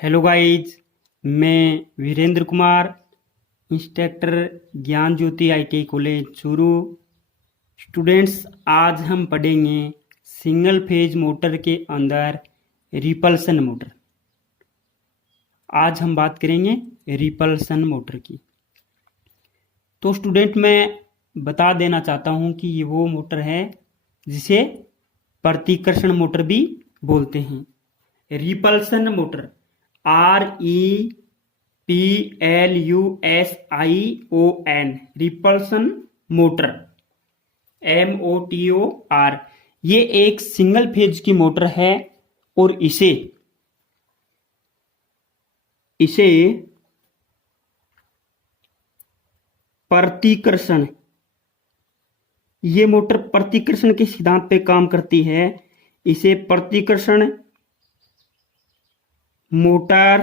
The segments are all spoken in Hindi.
Hello guys. मैं वीरेंद्र कुमार, इंस्ट्रक्टर ज्ञान ज्योति आईटीआई कॉलेज चूरू। स्टूडेंट्स, आज हम पढ़ेंगे सिंगल फेज मोटर के अंदर रिपल्सन मोटर। आज हम बात करेंगे रिपल्सन मोटर की। तो स्टूडेंट, मैं बता देना चाहता हूं कि ये वो मोटर है जिसे प्रतिकर्षण मोटर भी बोलते हैं। Repulsion motor, REPLUSION, repulsion motor, MOTOR। ये एक सिंगल फेज की मोटर है और इसे प्रतिकर्षण, ये मोटर प्रतिकर्षण के सिद्धांत पे काम करती है। इसे प्रतिकर्षण मोटर,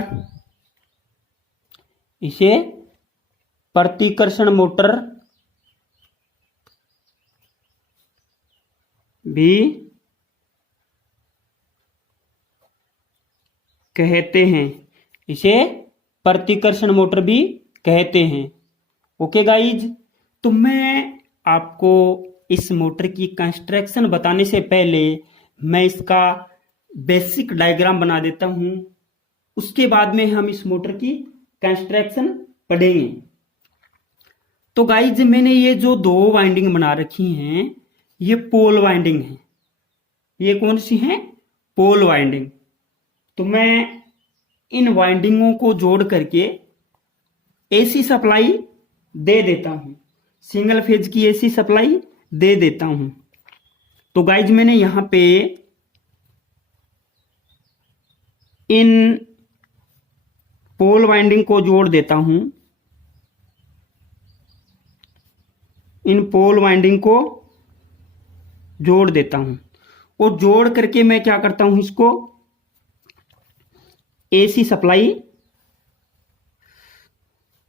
इसे प्रतिकर्षण मोटर भी कहते हैं। इसे प्रतिकर्षण मोटर भी कहते हैं। ओके गाइज, तो मैं आपको इस मोटर की कंस्ट्रक्शन बताने से पहले मैं इसका बेसिक डायग्राम बना देता हूं। उसके बाद में हम इस मोटर की कंस्ट्रक्शन पढ़ेंगे। तो गाइज, मैंने ये जो दो वाइंडिंग बना रखी हैं, ये पोल वाइंडिंग है। ये कौन सी है? पोल वाइंडिंग। तो मैं इन वाइंडिंगों को जोड़ करके एसी सप्लाई दे देता हूं, सिंगल फेज की एसी सप्लाई दे देता हूं। तो गाइज, मैंने यहां पे इन पोल वाइंडिंग को जोड़ देता हूं। इन पोल वाइंडिंग को जोड़ देता हूं और जोड़ करके मैं क्या करता हूं, इसको एसी सप्लाई,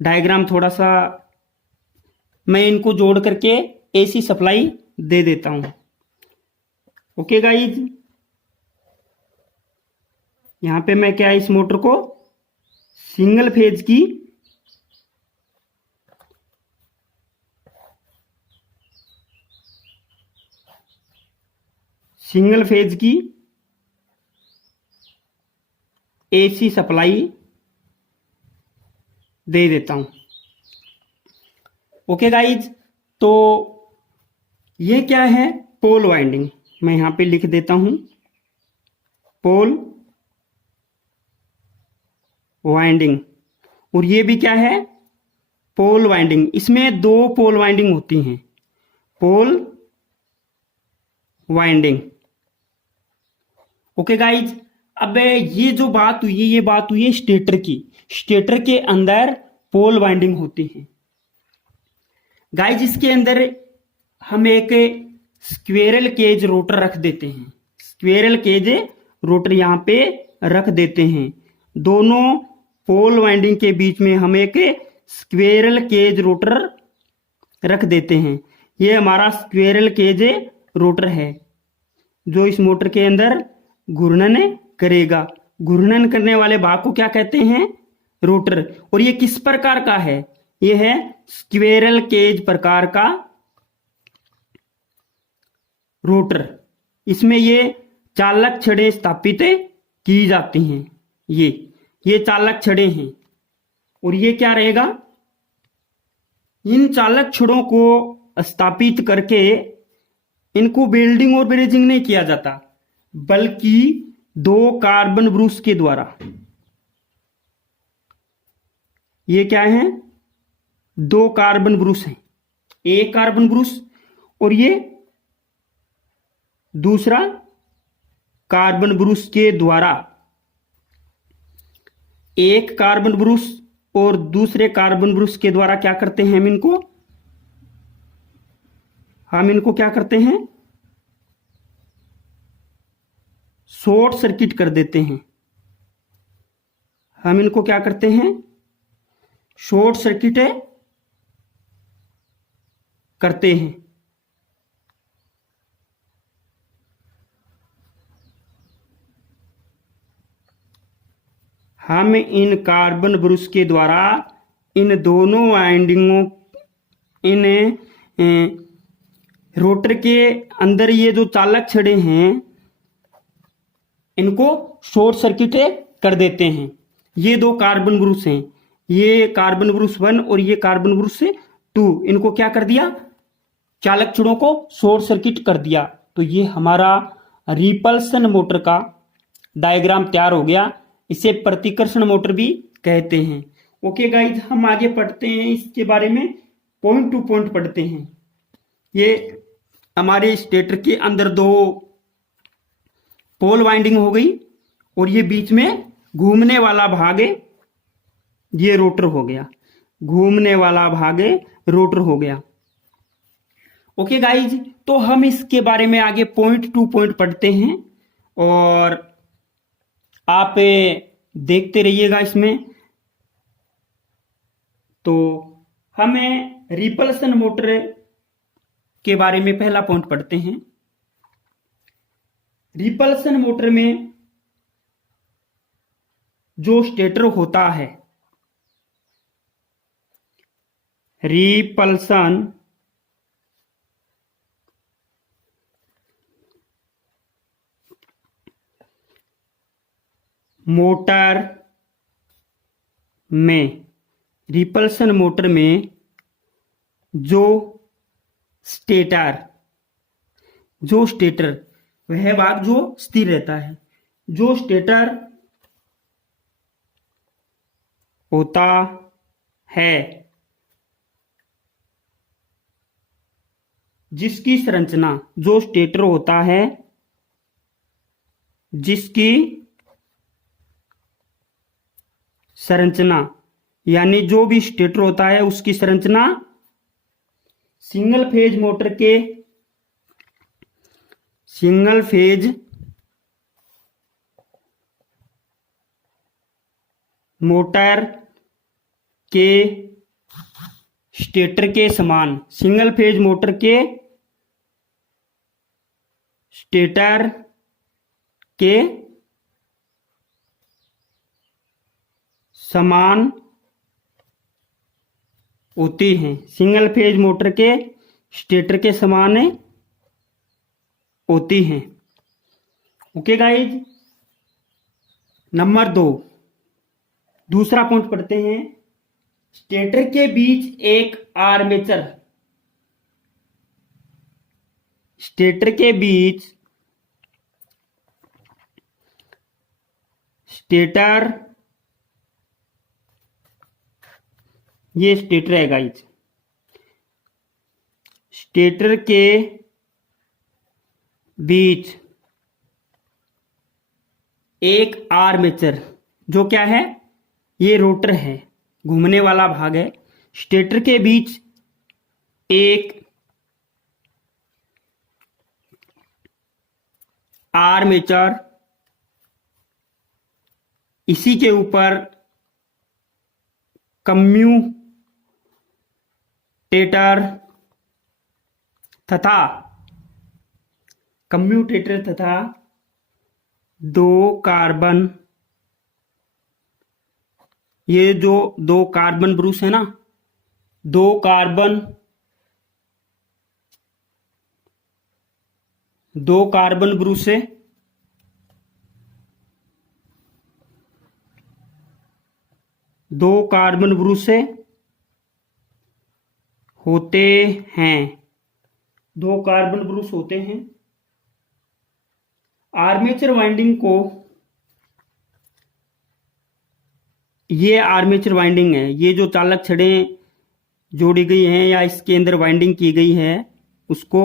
डायग्राम थोड़ा सा, मैं इनको जोड़ करके एसी सप्लाई दे देता हूं। ओके गाइज, यहां पे मैं क्या, इस मोटर को सिंगल फेज की एसी सप्लाई दे देता हूं। ओके गाइज, तो ये क्या है? पोल वाइंडिंग। मैं यहां पे लिख देता हूं पोल वाइंडिंग। और ये भी क्या है? पोल वाइंडिंग। इसमें दो पोल वाइंडिंग होती हैं, पोल वाइंडिंग। ओके गाइज, अब ये जो बात हुई है, ये बात हुई है स्टेटर की। स्टेटर के अंदर पोल वाइंडिंग होती है। गाइज, इसके अंदर हम एक स्क्वेरल केज रोटर रख देते हैं। स्क्वेरल केज रोटर यहां पे रख देते हैं। दोनों पोल वाइंडिंग के बीच में हम एक स्क्वेरल केज रोटर रख देते हैं। ये हमारा स्क्वेरल केज रोटर है जो इस मोटर के अंदर घूर्णन करेगा। घूर्णन करने वाले भाग को क्या कहते हैं? रोटर। और ये किस प्रकार का है? ये है स्क्वेरल केज प्रकार का रोटर। इसमें ये चालक छड़ें स्थापित की जाती हैं। ये चालक छड़ें हैं। और ये क्या रहेगा? इन चालक छड़ों को स्थापित करके इनको वेल्डिंग और ब्रेजिंग नहीं किया जाता, बल्कि दो कार्बन ब्रूस के द्वारा। ये क्या है? दो कार्बन ब्रूस हैं। एक कार्बन ब्रूस और ये दूसरा कार्बन ब्रूस के द्वारा, एक कार्बन ब्रूस और दूसरे कार्बन ब्रूस के द्वारा क्या करते हैं? हम इनको क्या करते हैं? शॉर्ट सर्किट कर देते हैं। हम इनको क्या करते हैं? शॉर्ट सर्किट करते हैं। हम इन कार्बन ब्रश के द्वारा इन दोनों वाइंडिंगों इन रोटर के अंदर ये जो चालक छड़े हैं इनको शॉर्ट सर्किट कर देते हैं। ये दो कार्बन ब्रश हैं, ये कार्बन ब्रश 1 और ये कार्बन ब्रश 2, इनको क्या कर दिया, चालक छड़ों को शॉर्ट सर्किट कर दिया। तो ये हमारा रिपल्सन मोटर का डायग्राम तैयार हो गया। इसे प्रतिकर्षण मोटर भी कहते हैं। ओके गाइज, हम आगे पढ़ते हैं, इसके बारे में पॉइंट टू पॉइंट पढ़ते हैं। ये हमारे स्टेटर के अंदर दो पोल वाइंडिंग हो गई और ये बीच में घूमने वाला भाग ये रोटर हो गया, घूमने वाला भाग रोटर हो गया। ओके गाइज, तो हम इसके बारे में आगे पॉइंट टू पॉइंट पढ़ते हैं और आप देखते रहिएगा इसमें। तो हमें रिपल्सन मोटर के बारे में पहला पॉइंट पढ़ते हैं। रिपल्सन मोटर में जो स्टेटर होता है, रिपल्सन मोटर में, रिपल्सन मोटर में जो स्टेटर वह भाग जो स्थिर रहता है, जो स्टेटर होता है, जिसकी संरचना, जो स्टेटर होता है जिसकी संरचना, यानी जो भी स्टेटर होता है उसकी संरचना सिंगल फेज मोटर के स्टेटर के समान, सिंगल फेज मोटर के स्टेटर के समान होती हैं, सिंगल फेज मोटर के स्टेटर के समान होती हैं। ओके गाइज, नंबर 2, दूसरा पॉइंट पढ़ते हैं। स्टेटर के बीच एक आर्मेचर, स्टेटर के बीच स्टेटर, ये स्टेटर है गाइज, स्टेटर के बीच एक आर्मेचर, जो क्या है, ये रोटर है, घूमने वाला भाग है। स्टेटर के बीच एक आर्मेचर, इसी के ऊपर कम्यूटेटर तथा दो कार्बन, ये जो दो कार्बन ब्रश है ना, दो कार्बन ब्रश से होते हैं, दो कार्बन ब्रश होते हैं। आर्मेचर वाइंडिंग को, ये आर्मेचर वाइंडिंग है, ये जो चालक छड़ें जोड़ी गई हैं या इसके अंदर वाइंडिंग की गई है उसको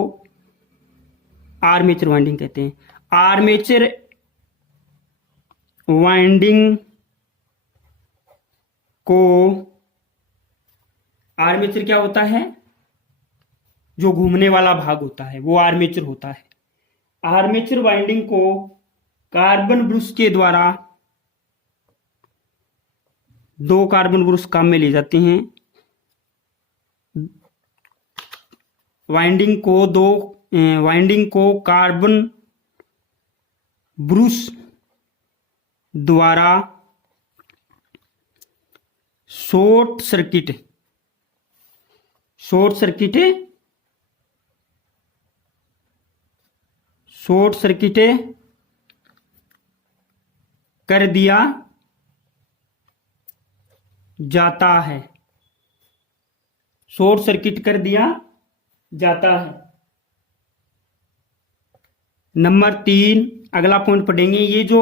आर्मेचर वाइंडिंग कहते हैं। आर्मेचर वाइंडिंग को, आर्मेचर क्या होता है, जो घूमने वाला भाग होता है वो आर्मेचर होता है। आर्मेचर वाइंडिंग को कार्बन ब्रश के द्वारा, दो कार्बन ब्रश काम में ले जाते हैं। वाइंडिंग को कार्बन ब्रश द्वारा short circuit short circuit short circuit कर दिया जाता है। शॉर्ट सर्किट कर दिया जाता है। नंबर 3 अगला पॉइंट पढ़ेंगे। ये जो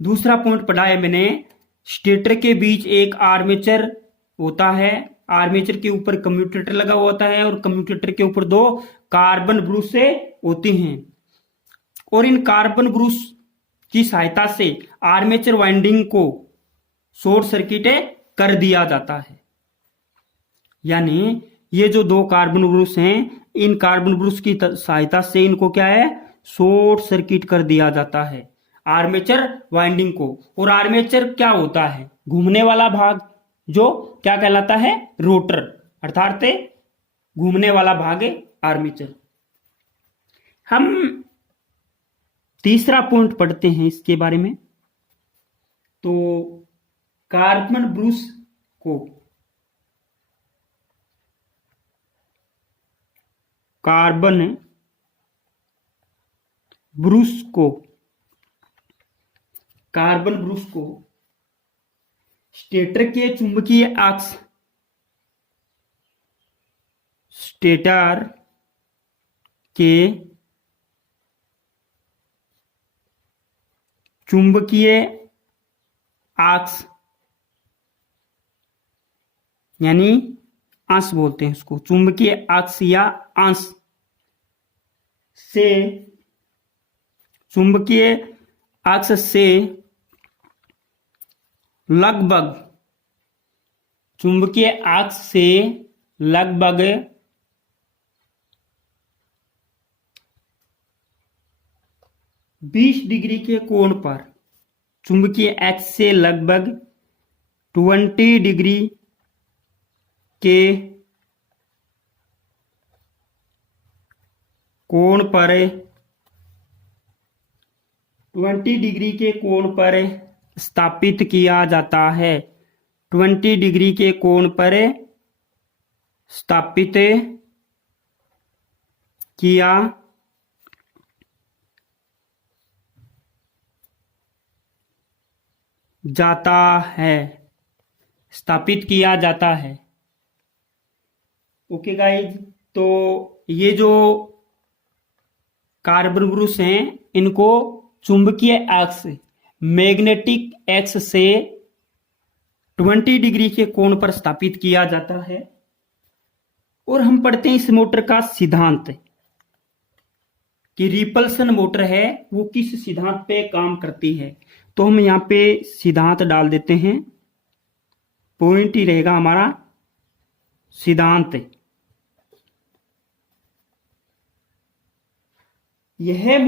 दूसरा पॉइंट पढ़ा है मैंने, स्टेटर के बीच एक आर्मेचर होता है, आर्मेचर के ऊपर कम्यूटेटर लगा हुआ होता है और कम्यूटेटर के ऊपर 2 कार्बन ब्रूसें होती हैं और इन कार्बन ब्रूस की सहायता से आर्मेचर वाइंडिंग को शॉर्ट सर्किट कर दिया जाता है। यानी ये जो 2 कार्बन ब्रूस हैं, इन कार्बन ब्रूस की सहायता से इनको क्या है, शॉर्ट सर्किट कर दिया जाता है आर्मेचर वाइंडिंग को। और आर्मेचर क्या होता है, घूमने वाला भाग, जो क्या कहलाता है, रोटर, अर्थात घूमने वाला भाग है आर्मेचर। हम तीसरा पॉइंट पढ़ते हैं इसके बारे में। तो कार्बन ब्रूस को कार्बन ब्रूस को स्टेटर के चुंबकीय अक्ष स्टेटर के चुंबकीय अक्ष यानी अंश बोलते हैं उसको, चुंबकीय अक्ष या अंश से, चुंबकीय अक्ष से लगभग, चुंबकीय अक्ष से लगभग 20 डिग्री के कोण पर, चुंबकीय अक्ष से लगभग 20 डिग्री के कोण पर, 20 डिग्री के कोण पर स्थापित किया जाता है। 20 डिग्री के कोण पर स्थापित किया जाता है, स्थापित किया जाता है। ओके गाइज, तो ये जो कार्बन ब्रूस हैं, इनको चुंबकीय अक्ष, मैग्नेटिक एक्स से 20 डिग्री के कोण पर स्थापित किया जाता है। और हम पढ़ते हैं इस मोटर का सिद्धांत कि रिपल्सन मोटर है वो किस सिद्धांत पे काम करती है। तो हम यहाँ पे सिद्धांत डाल देते हैं, पॉइंट ही रहेगा हमारा सिद्धांत। यह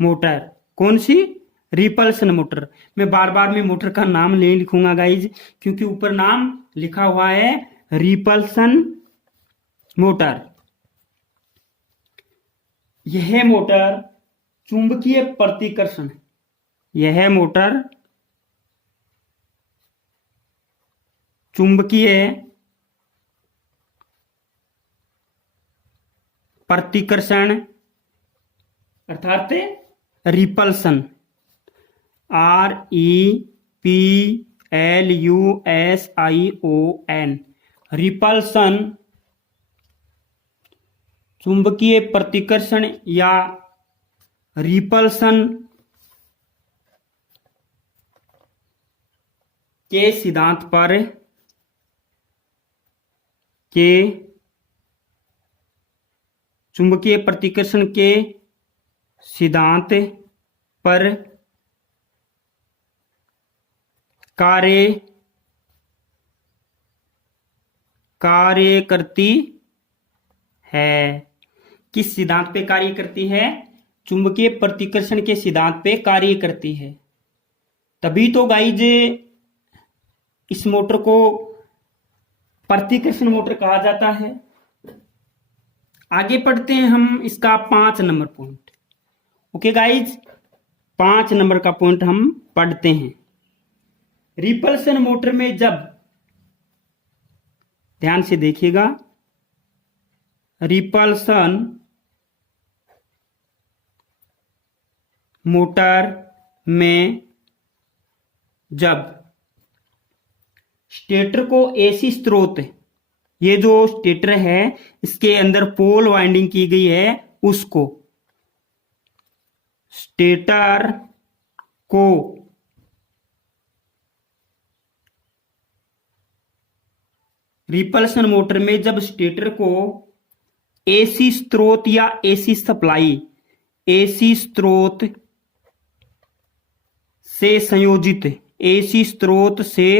मोटर कौन सी, रिपल्सन मोटर। मैं बार बार में मोटर का नाम नहीं लिखूंगा गाइज, क्योंकि ऊपर नाम लिखा हुआ है रिपल्सन मोटर। यह मोटर चुंबकीय प्रतिकर्षण, यह मोटर चुंबकीय प्रतिकर्षण अर्थात रिपल्सन, REPLUSION, रिपल्सन चुंबकीय प्रतिकर्षण या रिपल्सन के सिद्धांत पर चुंबकीय प्रतिकर्षण के सिद्धांत पर कार्य करती है। किस सिद्धांत पे कार्य करती है, चुंबकीय प्रतिकर्षण के सिद्धांत पे कार्य करती है। तभी तो गाइज इस मोटर को प्रतिकर्षण मोटर कहा जाता है। आगे पढ़ते हैं हम इसका 5 number point. Okay guys, 5 number का पॉइंट हम पढ़ते हैं। रिपल्सन मोटर में जब, ध्यान से देखिएगा, रिपल्सन मोटर में जब स्टेटर को एसी स्रोत, ये जो स्टेटर है इसके अंदर पोल वाइंडिंग की गई है, उसको स्टेटर को रिपल्सन मोटर में जब स्टेटर को एसी स्रोत या एसी सप्लाई, एसी स्रोत से संयोजित, एसी स्रोत से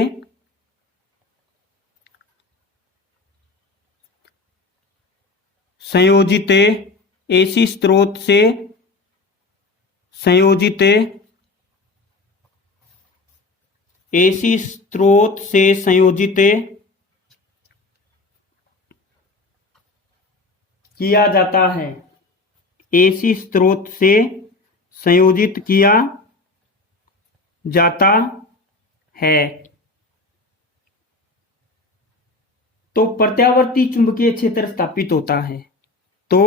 संयोजित, एसी स्रोत से संयोजित, एसी स्रोत से संयोजित किया जाता है, एसी स्रोत से संयोजित किया जाता है, तो प्रत्यावर्ती चुंबकीय क्षेत्र स्थापित होता है। तो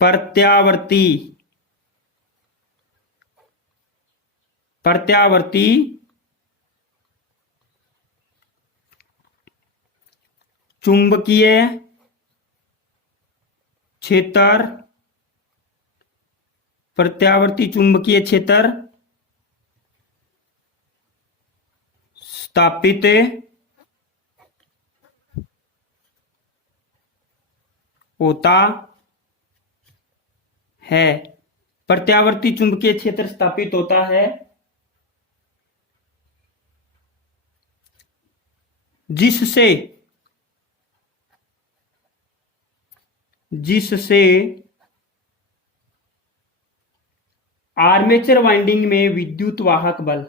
प्रत्यावर्ती चुंबकीय क्षेत्र, प्रत्यावर्ती चुंबकीय क्षेत्र स्थापित होता है, प्रत्यावर्ती चुंबकीय क्षेत्र स्थापित होता है, जिससे आर्मेचर वाइंडिंग में विद्युत वाहक बल,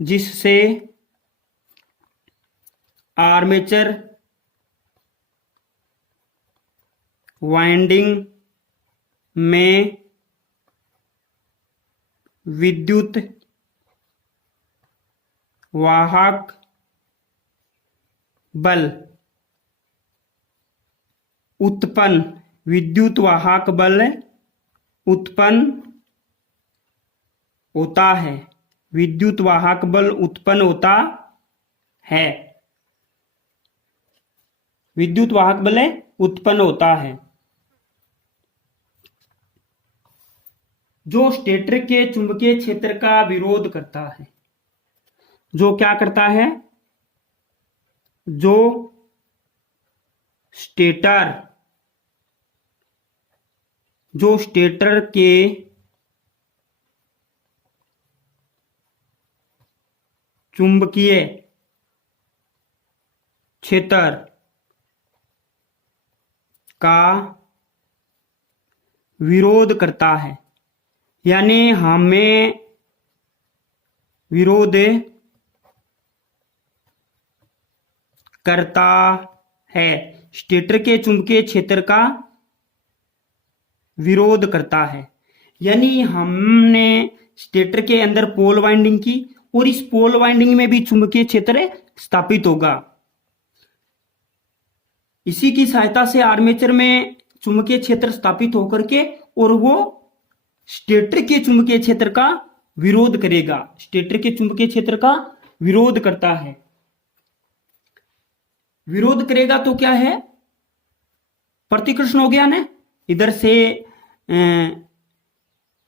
जिससे आर्मेचर वाइंडिंग में विद्युत वाहक बल उत्पन्न, विद्युत वाहक बल उत्पन्न होता है, विद्युत वाहक बल उत्पन्न होता है, विद्युत वाहक बल उत्पन्न होता है, जो स्टेटर के चुंबकीय क्षेत्र का विरोध करता है। जो क्या करता है? जो स्टेटर के चुंबकीय क्षेत्र का विरोध करता है, यानी हमें विरोध करता है, स्टेटर के चुंबकीय क्षेत्र का विरोध करता है। यानी हमने स्टेटर के अंदर पोल वाइंडिंग की और इस पोल वाइंडिंग में भी चुंबकीय क्षेत्र स्थापित होगा। इसी की सहायता से आर्मेचर में चुंबकीय क्षेत्र स्थापित होकर के और वो स्टेटर के चुंबकीय क्षेत्र का विरोध करेगा, स्टेटर के चुंबकीय क्षेत्र का विरोध करता है। विरोध करेगा तो क्या है? प्रतिकर्षण हो गया ना, इधर से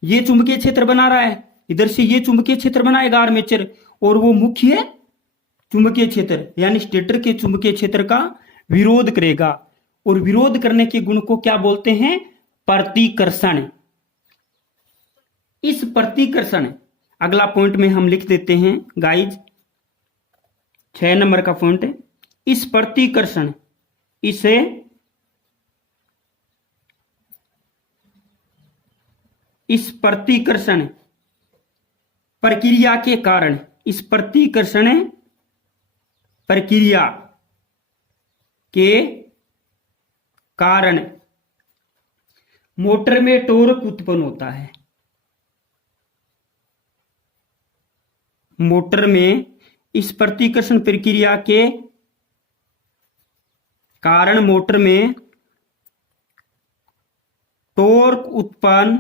ये चुंबकीय क्षेत्र बना रहा है, इधर से ये चुंबकीय क्षेत्र बनाएगा आर्मेचर, और वो मुख्य चुंबकीय क्षेत्र यानी स्टेटर के चुंबकीय क्षेत्र का विरोध करेगा। और विरोध करने के गुण को क्या बोलते हैं? प्रतिकर्षण। इस प्रतिकर्षण, अगला पॉइंट में हम लिख देते हैं गाइज, 6 नंबर का पॉइंट है, इस प्रतिकर्षण, इस प्रतिकर्षण प्रक्रिया के कारण, इस प्रतिकर्षण प्रक्रिया के कारण मोटर में टॉर्क उत्पन्न होता है। मोटर में इस प्रतिकर्षण प्रक्रिया के कारण मोटर में टॉर्क उत्पन्न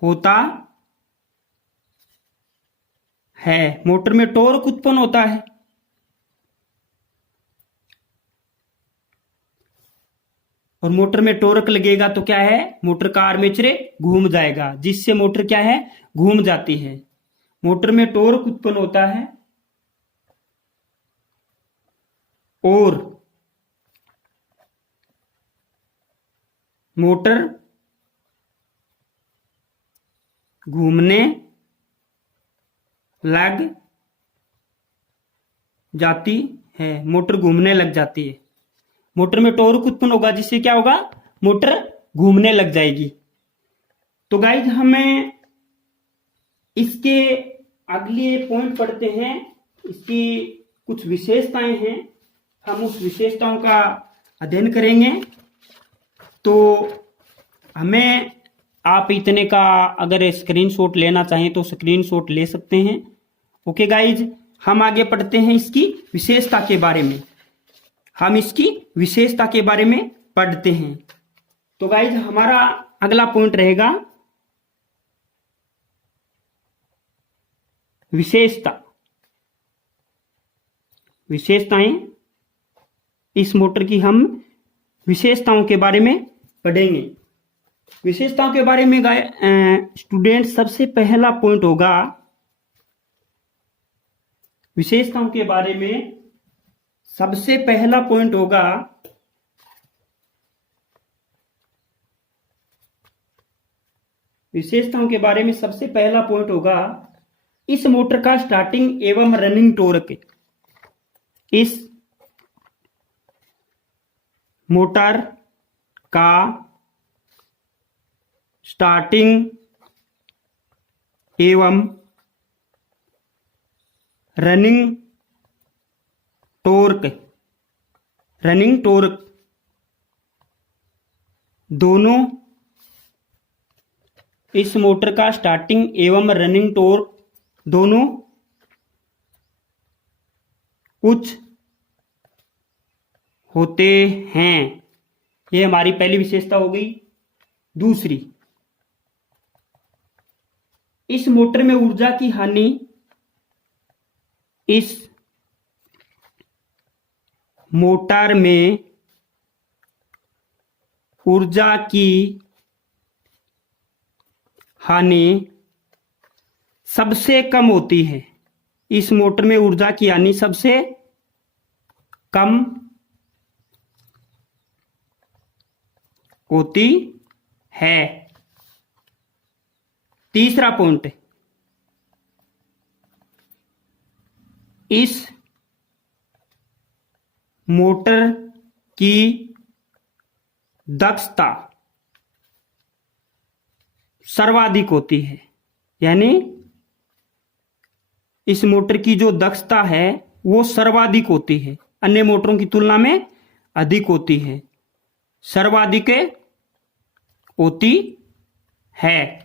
होता है। मोटर में टॉर्क उत्पन्न होता है। और मोटर में टॉर्क लगेगा तो क्या है, मोटर का आर्मेचर घूम जाएगा, जिससे मोटर क्या है, घूम जाती है। मोटर में टॉर्क उत्पन्न होता है और मोटर घूमने लग जाती है। मोटर घूमने लग जाती है। मोटर में टॉर्क उत्पन्न होगा, जिससे क्या होगा, मोटर घूमने लग जाएगी। तो गाइज हमें इसके अगले पॉइंट पढ़ते हैं। इसकी कुछ विशेषताएं हैं, हम उस विशेषताओं का अध्ययन करेंगे। तो हमें आप इतने का अगर स्क्रीनशॉट लेना चाहें तो स्क्रीनशॉट ले सकते हैं। ओके गाइज, हम आगे पढ़ते हैं इसकी विशेषता के बारे में। हम इसकी विशेषता के बारे में पढ़ते हैं। तो गाइज हमारा अगला पॉइंट रहेगा विशेषताएं। इस मोटर की हम विशेषताओं के बारे में पढ़ेंगे। विशेषताओं के बारे में स्टूडेंट सबसे पहला पॉइंट होगा, विशेषताओं के बारे में सबसे पहला पॉइंट होगा विशेषताओं के बारे में सबसे पहला पॉइंट होगा इस मोटर का स्टार्टिंग एवं रनिंग टॉर्क। इस मोटर का स्टार्टिंग एवं रनिंग टॉर्क दोनों, इस मोटर का स्टार्टिंग एवं रनिंग टॉर्क दोनों उच्च होते हैं। यह हमारी पहली विशेषता हो गई। दूसरी, इस मोटर में ऊर्जा की हानि, इस मोटर में ऊर्जा की हानि सबसे कम होती है। इस मोटर में ऊर्जा की हानि सबसे कम होती है। तीसरा पॉइंट, इस मोटर की दक्षता सर्वाधिक होती है। यानी इस मोटर की जो दक्षता है वो सर्वाधिक होती है, अन्य मोटरों की तुलना में अधिक होती है, सर्वाधिक होती है।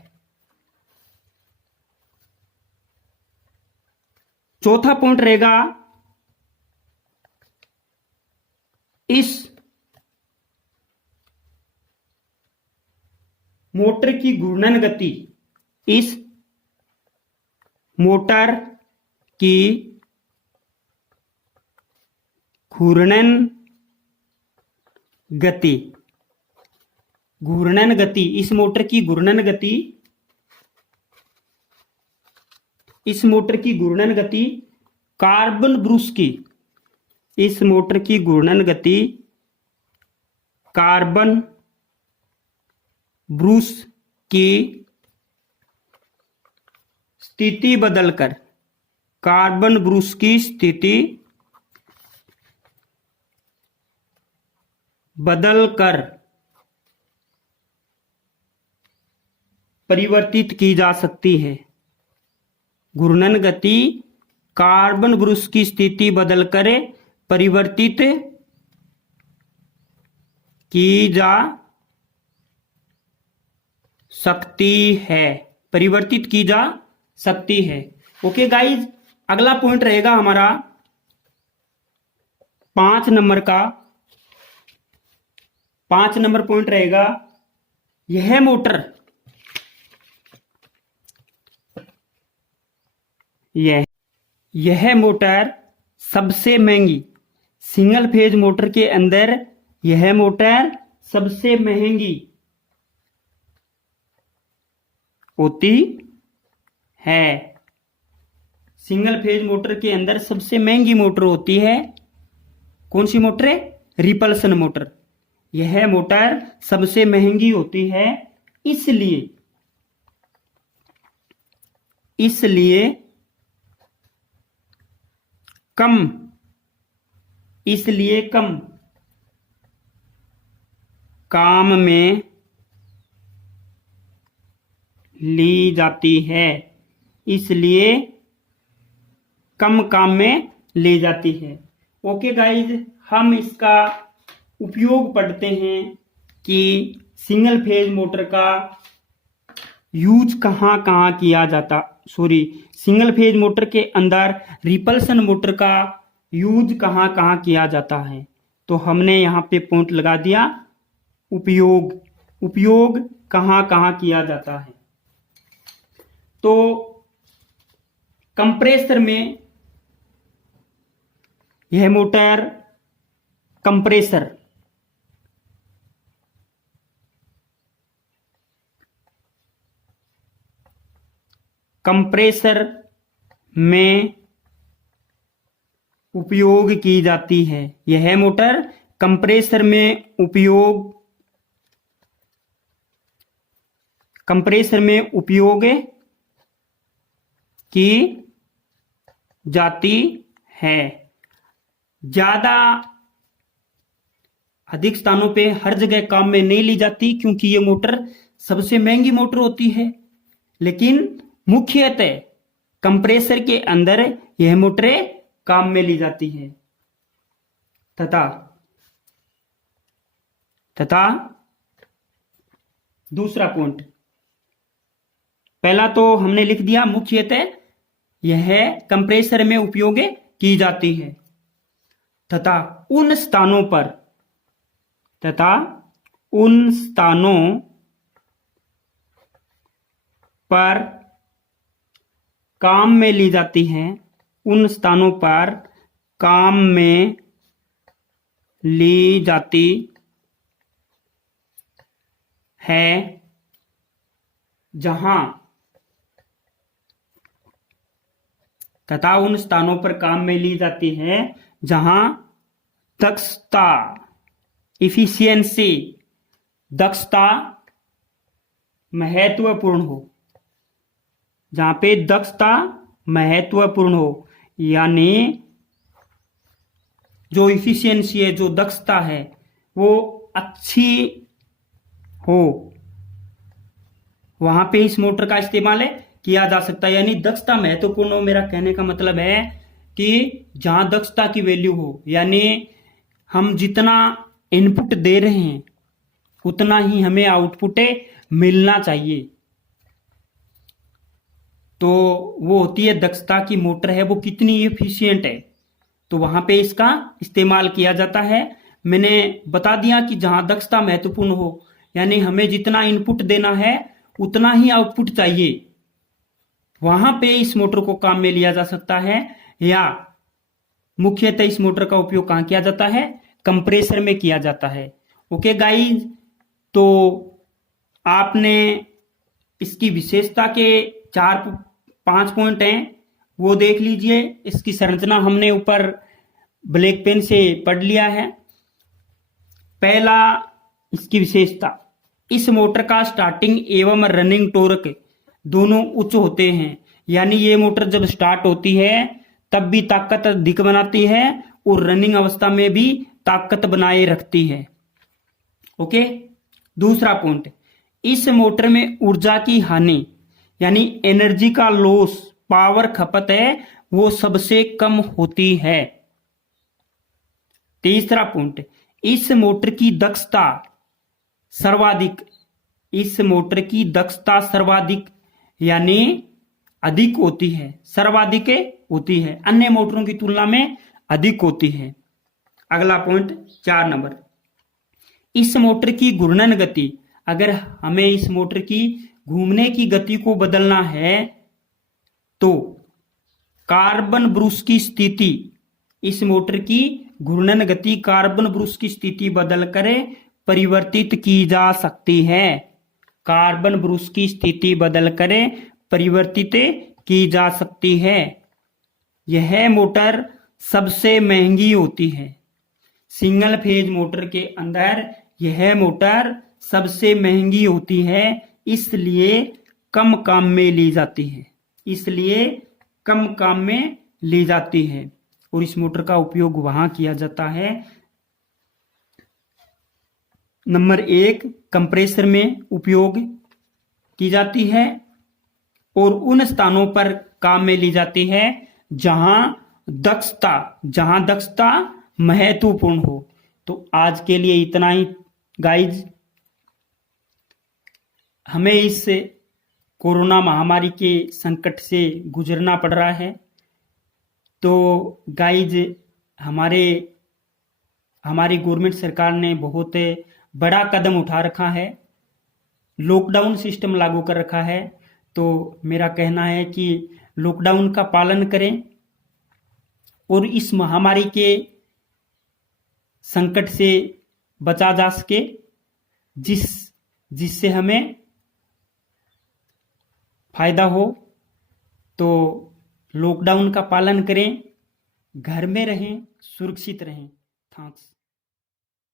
चौथा पॉइंट रहेगा, इस मोटर की घूर्णन गति, इस मोटर की घूर्णन गति, इस मोटर की घूर्णन गति, इस मोटर की घूर्णन गति कार्बन ब्रूस की, इस मोटर की घूर्णन गति कार्बन ब्रूस की स्थिति बदलकर, कार्बन ब्रूस की स्थिति बदलकर परिवर्तित की जा सकती है। घूर्णन गति कार्बन ब्रूस की स्थिति बदलकर परिवर्तित की जा सकती है, परिवर्तित की जा सकती है। ओके गाइज, अगला पॉइंट रहेगा हमारा 5 नंबर का। 5 नंबर पॉइंट रहेगा, यह मोटर यह मोटर सबसे महंगी, सिंगल फेज मोटर के अंदर यह मोटर सबसे महंगी होती है। सिंगल फेज मोटर के अंदर सबसे महंगी मोटर होती है। कौन सी मोटर है? Repulsion motor. यह मोटर सबसे महंगी होती है, इसलिए कम काम में ली जाती है, इसलिए कम काम में ले जाती है। ओके गाइज, हम इसका उपयोग पढ़ते हैं कि सिंगल फेज मोटर का यूज कहाँ कहाँ किया जाता, सिंगल फेज मोटर के अंदर रिपल्सन मोटर का यूज कहाँ कहाँ किया जाता है। तो हमने यहाँ पे पॉइंट लगा दिया, उपयोग कहाँ कहाँ किया जाता है। तो कंप्रेसर में यह मोटर कंप्रेसर में उपयोग की जाती है। यह मोटर कंप्रेसर में उपयोग की जाती है। ज्यादा अधिक स्थानों पे हर जगह काम में नहीं ली जाती, क्योंकि ये मोटर सबसे महंगी मोटर होती है। लेकिन मुख्यतः कंप्रेसर के अंदर यह मोटरें काम में ली जाती है। तथा दूसरा पॉइंट, पहला तो हमने लिख दिया मुख्यतः यह कंप्रेसर में उपयोग की जाती है, तथा उन स्थानों पर काम में ली जाती है, उन स्थानों पर काम में ली जाती है जहां, तथा उन स्थानों पर काम में ली जाती है जहां दक्षता, इफिशियंसी, दक्षता महत्वपूर्ण हो। जहां पे दक्षता महत्वपूर्ण हो, यानी जो इफिशियंसी है, जो दक्षता है, वो अच्छी हो, वहां पे इस मोटर का इस्तेमाल किया जा सकता है। यानी दक्षता महत्वपूर्ण हो, मेरा कहने का मतलब है कि जहां दक्षता की वैल्यू हो, यानी हम जितना इनपुट दे रहे हैं उतना ही हमें आउटपुट मिलना चाहिए। तो वो होती है दक्षता की मोटर है, वो कितनी एफिशिएंट है, तो वहां पे इसका इस्तेमाल किया जाता है। मैंने बता दिया कि जहां दक्षता महत्वपूर्ण हो, यानी हमें जितना इनपुट देना है उतना ही आउटपुट चाहिए, वहां पे इस मोटर को काम में लिया जा सकता है। या मुख्यतः इस मोटर का उपयोग कहां किया जाता है? कंप्रेसर में किया जाता है। ओके गाइज, तो आपने इसकी विशेषता के 4-5 पॉइंट हैं, वो देख लीजिए। इसकी संरचना हमने ऊपर ब्लैक पेन से पढ़ लिया है। पहला, इसकी विशेषता, इस मोटर का स्टार्टिंग एवं रनिंग टॉर्क दोनों उच्च होते हैं। यानी ये मोटर जब स्टार्ट होती है तब भी ताकत अधिक बनाती है और रनिंग अवस्था में भी ताकत बनाए रखती है। ओके, दूसरा पॉइंट, इस मोटर में ऊर्जा की हानि यानी एनर्जी का लॉस, पावर खपत है, वो सबसे कम होती है। तीसरा पॉइंट, इस मोटर की दक्षता सर्वाधिक, इस मोटर की दक्षता सर्वाधिक यानी अधिक होती है, सर्वाधिक होती है, अन्य मोटरों की तुलना में अधिक होती है। अगला पॉइंट 4 नंबर, इस मोटर की घूर्णन गति, अगर हमें इस मोटर की घूमने की गति को बदलना है तो कार्बन ब्रूस की स्थिति, इस मोटर की घूर्णन गति कार्बन ब्रूस की स्थिति बदलकर परिवर्तित की जा सकती है। कार्बन ब्रूस की स्थिति बदलकर परिवर्तित की जा सकती है। यह मोटर सबसे महंगी होती है। सिंगल फेज मोटर के अंदर यह मोटर सबसे महंगी होती है, इसलिए कम काम में ली जाती है, इसलिए कम काम में ली जाती है और इस मोटर का उपयोग वहां किया जाता है। नंबर 1 कंप्रेसर में उपयोग की जाती है और उन स्थानों पर काम में ली जाती है जहां दक्षता महत्वपूर्ण हो। तो आज के लिए इतना ही गाइज। हमें इस कोरोना महामारी के संकट से गुजरना पड़ रहा है, तो गाइज हमारी गवर्नमेंट सरकार ने बहुत बड़ा कदम उठा रखा है, लॉकडाउन सिस्टम लागू कर रखा है। तो मेरा कहना है कि लॉकडाउन का पालन करें और इस महामारी के संकट से बचा जा सके, जिससे हमें फायदा हो। तो लॉकडाउन का पालन करें, घर में रहें, सुरक्षित रहें। थैंक्स।